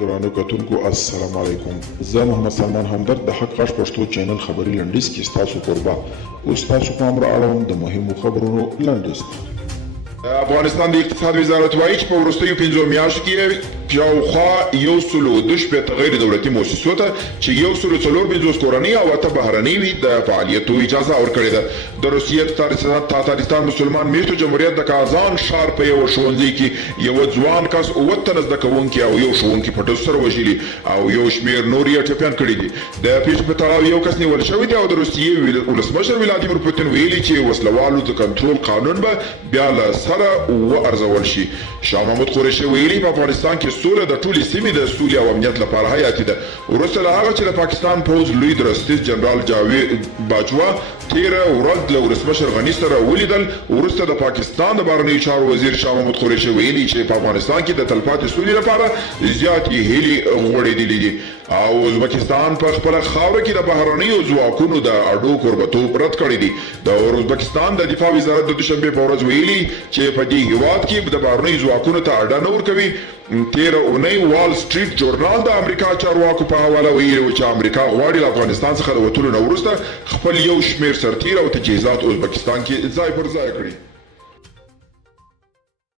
درانه کتونکو السلام علیکم. زه محمد سلمان همدرد د حق غږ پښتو چینل خبري لنډیز کې ستاسو قربا اوس تاسو پام را اړوم د مهمو خبرونو لنډیز. افغانستان د اقتصاد وزارت وایي چې په وروستیو 5 میاشتو کې شاوخوا 102 غیر دولتي مؤسسو ته چې 145 کورنۍ او 8 بهرنۍ وي د فعالیتو اجازه ورکړې ده. د روسیې تاتارستان مسلمان میشتو جمهوریت د کازان ښار په یو ښوونځي کې یو ځوان کس 7 زده کوونکي او یو ښوونکي په ټسو سره وژلي او یو شمېر نور یې ټپیان کړي دي. د پیښې په تړاو یو کس نیول شوی دی او د روسیې ولسمشر ولادیمیر پوتین ویلي چې وسلوالو د کنټرول قانون به بیا له سره وارزول شي. شاه محمود قریشي ویلي په افغانستان کې سوله د ټولې سیمې د سولې او امنیت لپاره حیاتي ده. وروسته له هغه چې د پاکستان پوځ لوی درستیز جنرال جاوید باجوا تیره ورځ له ولسمشر غني سره ولیدل، وروسته د پاکستان د بهرنیو چارو وزیر شاه محمود قریشي ویلي چې په افغانستان کې د تلپاتې سولې لپاره زیاتې هیلې غوړېدلې دي او ازبکستان په خپله خاوره کې د بهرنیو ځواکونو د اډو کوربتوب رد کړی دی. د ازبکستان د دفاع وزارت د دوشنبې په ورځ ویلي چې په دې هیواد کې د بهرنیو ځواکونو ته اډه نه ورکوي. تیره اونۍ وال سټریټ جورنال د امریکا چارواکو په حواله ویلي و چې امریکا غواړي له افغانستان څخه د وتلو نه وروسته خپل یو شمېر سرتیر او تجهیزات ازبکستان کې ځای پر ځای کړي.